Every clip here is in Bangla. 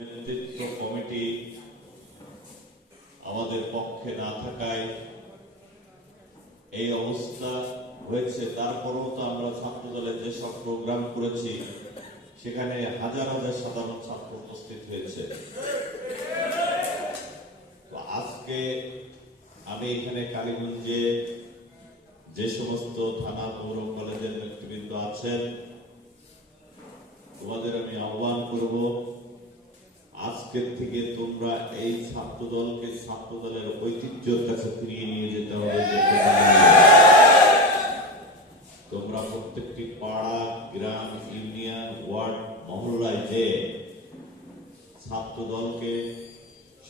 নেতৃত্ব কমিটি আমাদের পক্ষে না থাকায় এই অবস্থা হয়েছে। তারপরেও তো আমরা ছাত্র দলের যেসব প্রোগ্রাম করেছি সেখানে হাজার হাজার সাধারণ ছাত্র উপস্থিত হয়েছে। তো আজকে আমি এখানে কালীগঞ্জে যে সমস্ত থানা পৌর কলেজের নেতৃবৃন্দ আছেন তোমাদের আমি আহ্বান করব, আজকের থেকে তোমরা এই ছাত্র দলকে ছাত্র দলের ঐতিহ্যের কাছে ফিরিয়ে নিয়ে যেতে হবে। তোমরা প্রত্যেকটি পাড়া, গ্রাম, ইউনিয়ন, ওয়ার্ড, মহল্লায় যে ছাত্র দলকে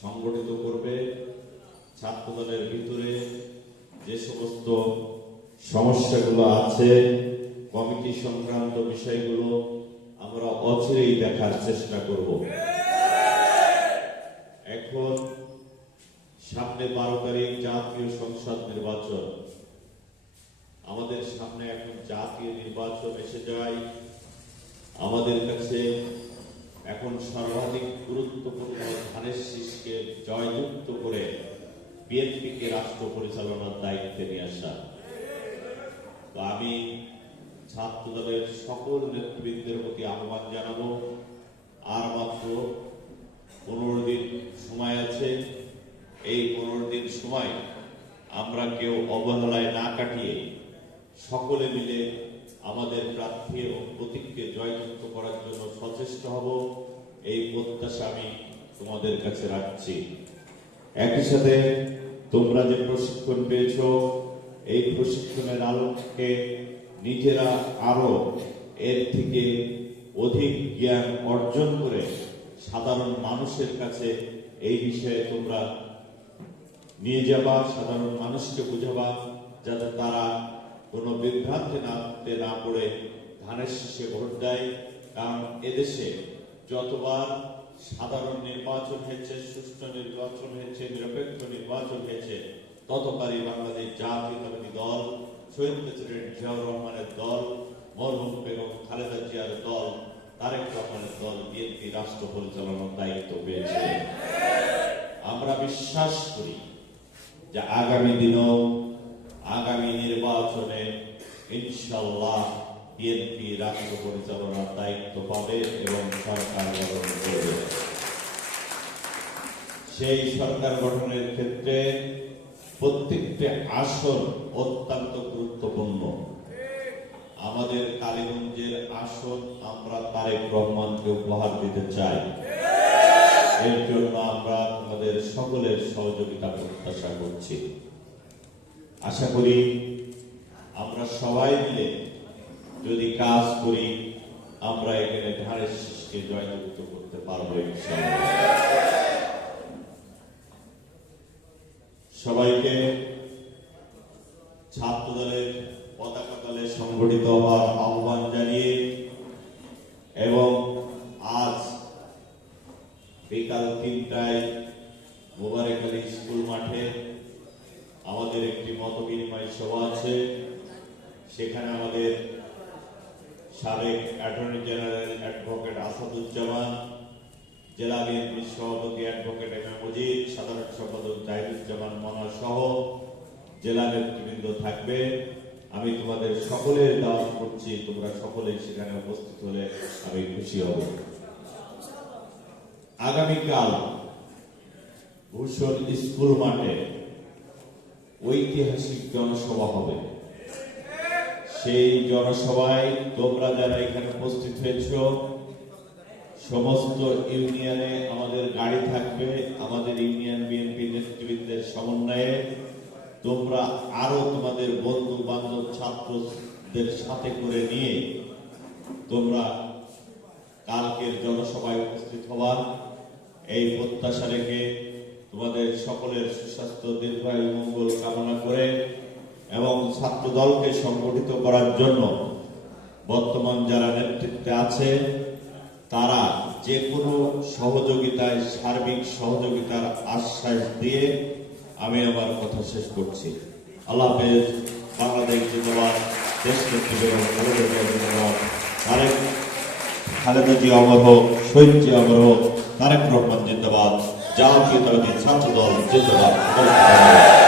সংগঠিত করবে, ছাত্র দলের ভিতরে যে সমস্ত সমস্যাগুলো আছে, কমিটি সংক্রান্ত বিষয়গুলো আমরা অচিরেই দেখার চেষ্টা করব। এখন সামনে 12 তারিখ জাতীয় সংসদ নির্বাচন, আমাদের সামনে এখন জাতীয় নির্বাচন এসে যায়। আমাদের কাছে এখন সর্বাধিক গুরুত্বপূর্ণ ধানের শীষকে জয়যুক্ত করে বিএনপিকে রাষ্ট্র পরিচালনার দায়িত্বে নিয়ে আসা। তো আমি ছাত্র দলের সকল নেতৃবৃন্দের প্রতি আহ্বান জানাবো, আর মাত্র 15 দিন সময় আছে। এই 15 দিন সময় আমরা কেউ অবহেলায় না কাটিয়ে সকলে মিলে আমাদের প্রার্থী এবং প্রতীককে জয়যুক্ত করার জন্য সচেষ্ট হব, এই প্রত্যাশা আমি তোমাদের কাছে রাখছি। একই সাথে তোমরা যে প্রশিক্ষণ পেয়েছ, এই প্রশিক্ষণের আলোকে নিজেরা আরো এর থেকে অধিক জ্ঞান অর্জন করে সাধারণ মানুষের কাছে এই বিষয়ে তোমরা নিয়ে যাবা, সাধারণ মানুষকে বুঝাবা, যাতে তারা কোনো বিভ্রান্তি না পড়ে ধানের শীষে ভোট দেয়। কারণ এদেশে যতবার সাধারণ নির্বাচন হয়েছে, সুষ্ঠু নির্বাচন হয়েছে, নিরপেক্ষ নির্বাচন হয়েছে, ততবারই বাংলাদেশ জাতীয়তাবাদী দল, শহীদ প্রেসিডেন্ট জিয়াউর রহমানের দল, মরহুম বেগম খালেদা জিয়ার দল, তারেক রহমানের দল বিএনপি রাষ্ট্র পরিচালনার দায়িত্ব পেয়েছে। আমরা বিশ্বাস করি যে আগামী দিনেও আগামী নির্বাচনে ইনশাআল্লাহ বিএনপি রাষ্ট্র পরিচালনার দায়িত্ব পাবে এবং সরকার গঠন করবে। সেই সরকার গঠনের ক্ষেত্রে প্রত্যেকটি আসন অত্যন্ত গুরুত্বপূর্ণ। আমাদের কালীগঞ্জের আসন আমরা তারেক রহমানকে উপহার দিতে চাই। এর জন্য আমরা আমাদের সকলের সহযোগিতা প্রত্যাশা করছি। আশা করি আমরা সবাই মিলে যদি কাজ করি, আমরা এখানে ধানের শীষকে জয়যুক্ত করতে পারবো ইনশাআল্লাহ। সবাইকে ছাত্র দলের পতাকা তলে সংগঠিত হওয়ার আহ্বান জানিয়ে এবং আজ বিকাল 3টায় মোবারক আলী স্কুল মাঠে আমাদের একটি মত বিনিময় সভা আছে। সেখানে আমাদের সাবেক অ্যাটর্নি জেনারেল অ্যাডভোকেট আসাদুজ্জামান, জেলা বিএনপির সভাপতি অ্যাডভোকেট এম এ মজিদ, সাধারণ সম্পাদক জাহিদুজ্জামান মনা সহ জেলা নেতৃবৃন্দ থাকবে। আমি তোমাদের সকলের দাওয়াত করছি, তোমরা সকলেই সেখানে উপস্থিত হলে আমি খুশি হব। আগামীকাল ভূষণ স্কুল মাঠে ঐতিহাসিক জনসভা হবে। সেই জনসভায় তোমরা যারা এখানে উপস্থিত হয়েছ, সমস্ত ইউনিয়নে আমাদের গাড়ি থাকবে। আমাদের ইউনিয়ন বিএনপি নেতৃবৃন্দের সমন্বয়ে তোমরা আরো তোমাদের বন্ধু বান্ধব ছাত্রদের সাথে করে নিয়ে তোমরা কালকের জনসভায় উপস্থিত হবার এই প্রত্যাশা রেখে তোমাদের সকলের সুস্বাস্থ্য, দীর্ঘায়ু, মঙ্গল কামনা করে এবং ছাত্র দলকে সংগঠিত করার জন্য বর্তমান যারা নেতৃত্বে আছে তারা যে কোনো সহযোগিতায়, সার্বিক সহযোগিতার আশ্বাস দিয়ে আমি আমার কথা শেষ করছি। আল্লাহ হাফেজ। বাংলাদেশ জিন্দাবাদ, দেশ নেত্রী বেগম খালেদা জিয়া জিন্দাবাদ, তারেক খালেদা জিয়া অমর হোক, শহীদ জিয়া অমর হোক। তারেক রহমান জিন্দাবাদ, জাতীয়তাবাদী ছাত্র দল জিন্দাবাদ।